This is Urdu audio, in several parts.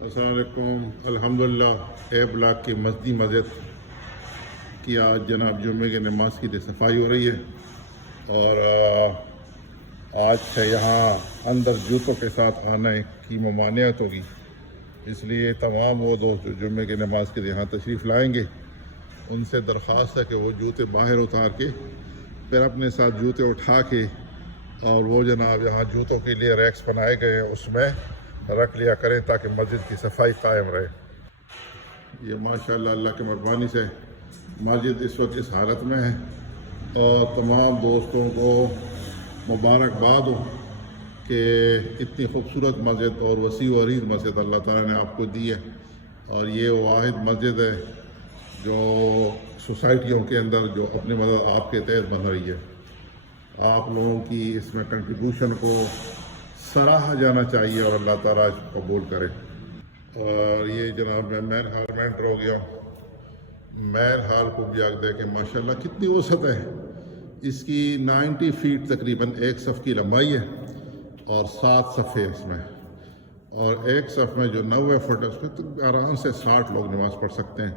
السلام علیکم۔ الحمدللہ اے بلاک کی مسجد کی آج جناب جمعے کی نماز کی صفائی ہو رہی ہے، اور آج سے یہاں اندر جوتوں کے ساتھ آنے کی ممانعت ہوگی، اس لیے تمام وہ دوست جو جمعے کی نماز کے یہاں تشریف لائیں گے ان سے درخواست ہے کہ وہ جوتے باہر اتار کے پھر اپنے ساتھ جوتے اٹھا کے اور وہ جناب یہاں جوتوں کے لیے ریکس بنائے گئے ہیں اس میں رکھ لیا کریں تاکہ مسجد کی صفائی قائم رہے۔ یہ ماشاءاللہ اللہ کی مہربانی سے مسجد اس وقت اس حالت میں ہے، اور تمام دوستوں کو مبارکباد ہو کہ اتنی خوبصورت مسجد اور وسیع و عریض مسجد اللہ تعالیٰ نے آپ کو دی ہے، اور یہ واحد مسجد ہے جو سوسائٹیوں کے اندر جو اپنی مدد آپ کے تحت بن رہی ہے۔ آپ لوگوں کی اس میں کنٹریبیوشن کو سراہا جانا چاہیے اور اللہ تعالیٰ اس کو قبول کرے۔ اور یہ جناب میں مین ہال میں انٹر ہو گیا ہوں، مین ہال کو بھی آگ دیکھیں ماشاءاللہ کتنی وسعت ہے۔ اس کی 90 فیٹ تقریباً ایک صف کی لمبائی ہے اور 7 صفیں اس میں، اور ایک صف میں جو 90 فٹ ہے اس میں تو آرام سے 60 لوگ نماز پڑھ سکتے ہیں،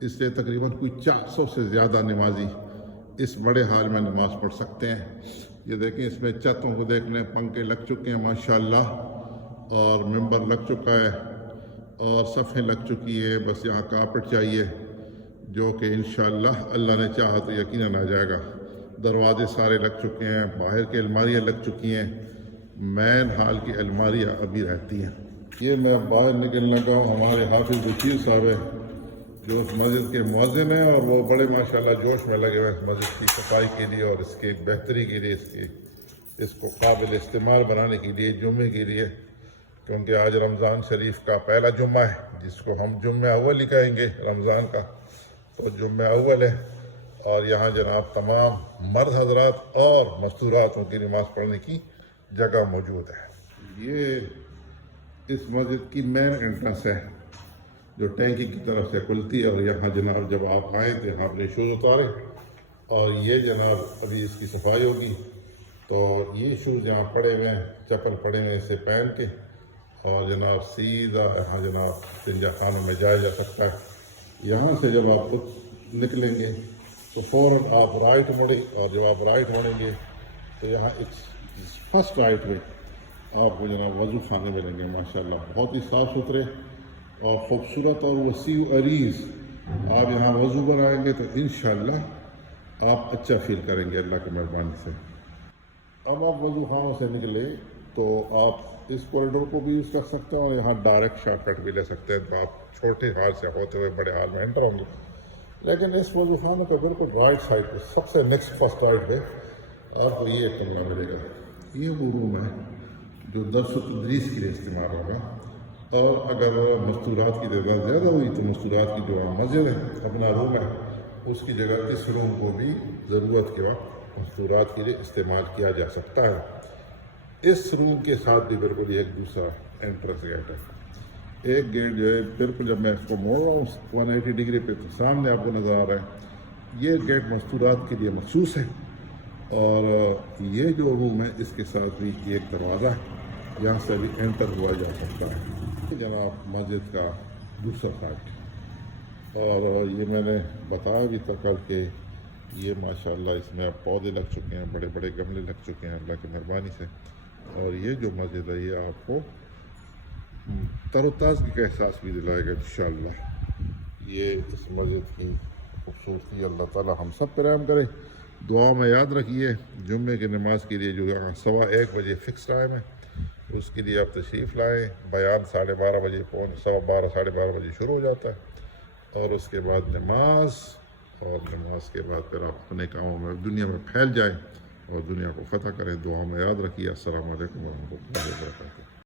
اس لیے تقریباً کوئی 400 سے زیادہ نمازی اس بڑے ہال میں نماز پڑھ سکتے ہیں۔ یہ دیکھیں اس میں چھتوں کو دیکھنے پنکھے لگ چکے ہیں ماشاءاللہ، اور ممبر لگ چکا ہے اور صفیں لگ چکی ہے، بس یہاں کارپٹ چاہیے جو کہ انشاءاللہ اللہ نے چاہا تو یقیناً آ جائے گا۔ دروازے سارے لگ چکے ہیں، باہر کی الماریاں لگ چکی ہیں، مین ہال کی الماریاں ابھی رہتی ہیں۔ یہ میں باہر نکلنے کا ہمارے حافظ بشیر صاحب ہے جو اس مسجد کے مؤذن ہیں، اور وہ بڑے ماشاءاللہ جوش میں لگے ہوئے اس مسجد کی صفائی کے لیے اور اس کی بہتری کے لیے، اس کو قابل استعمال بنانے کے لیے جمعے کے لیے، کیونکہ آج رمضان شریف کا پہلا جمعہ ہے جس کو ہم جمعہ اول ہی کہیں گے رمضان کا، تو جمعہ اول ہے، اور یہاں جناب تمام مرد حضرات اور مستوراتوں کی نماز پڑھنے کی جگہ موجود ہے۔ یہ اس مسجد کی مین انٹرنس ہے جو ٹینکی کی طرف سے کھلتی ہے، اور یہاں جناب جب آپ آئیں تو یہاں اپنے شوز اتاریں، اور یہ جناب ابھی اس کی صفائی ہوگی تو یہ شوز یہاں پڑے ہوئے ہیں، چپل پڑے ہوئے ہیں، اسے پہن کے اور جناب سیدھا یہاں جناب استنجا خانے میں جایا جا سکتا ہے۔ یہاں سے جب آپ نکلیں گے تو فوراً آپ رائٹ مڑیں، اور جب آپ رائٹ مڑیں گے تو یہاں ایک فرسٹ رائٹ میں آپ کو جناب وضو خانے ملیں گے ماشاءاللہ، بہت ہی صاف ستھرے اور خوبصورت اور وسیع عریض۔ آپ یہاں وضو بنائیں گے تو انشاءاللہ آپ اچھا فیل کریں گے اللہ کی مہربانی سے۔ اب آپ وضو خانوں سے نکلے تو آپ اس کوریڈور کو بھی یوز کر سکتے ہیں، اور یہاں ڈائریکٹ شارٹ کٹ بھی لے سکتے ہیں، تو آپ چھوٹے ہال سے ہوتے ہوئے بڑے ہال میں انٹر ہوں گے۔ لیکن اس وضو خانوں کے بالکل رائٹ سائڈ پہ سب سے نیکسٹ فرسٹ رائٹ پہ آپ کو یہ کمرہ ملے گا۔ یہ وہ روم ہے جو درس و تدریس کے لیے استعمال ہوگا، اور اگر مستورات کی تعداد زیادہ ہوئی تو مستورات کی جو مسجد ہے اپنا روم ہے اس کی جگہ اس روم کو بھی ضرورت کے وقت مستورات کے لیے استعمال کیا جا سکتا ہے۔ اس روم کے ساتھ بھی بالکل ایک دوسرا انٹرنس گیٹ ہے۔ ایک گیٹ جو ہے بالکل جب میں اس کو موڑ رہا ہوں 180 ڈگری پہ تو سامنے آپ کو نظر آ رہا ہے، یہ گیٹ مستورات کے لیے مخصوص ہے، اور یہ جو روم ہے اس کے ساتھ بھی ایک دروازہ ہے، یہاں سے بھی انٹر ہوا جا سکتا ہے۔ جناب مسجد کا دوسرا سائٹ، اور یہ میں نے بتایا بھی تھا کل کہ یہ ماشاءاللہ اس میں اب پودے لگ چکے ہیں، بڑے بڑے گملے لگ چکے ہیں اللہ کی مہربانی سے، اور یہ جو مسجد ہے یہ آپ کو تر و تازگی کا احساس بھی دلائے گا انشاءاللہ۔ یہ اس مسجد کی خوبصورتی اللہ تعالی ہم سب پہ رحم کرے۔ دعا میں یاد رکھیے جمعے کی نماز کے لیے جو 1:15 بجے فکس ٹائم ہے اس کے لیے آپ تشریف لائیں۔ بیان 12:30 بجے 12:15 12:30 بجے شروع ہو جاتا ہے، اور اس کے بعد نماز، اور نماز کے بعد پھر آپ اپنے کاموں میں دنیا میں پھیل جائیں اور دنیا کو فتح کریں۔ دعا میں یاد رکھیے۔ السلام علیکم ورحمۃ اللہ وبرکاتہ۔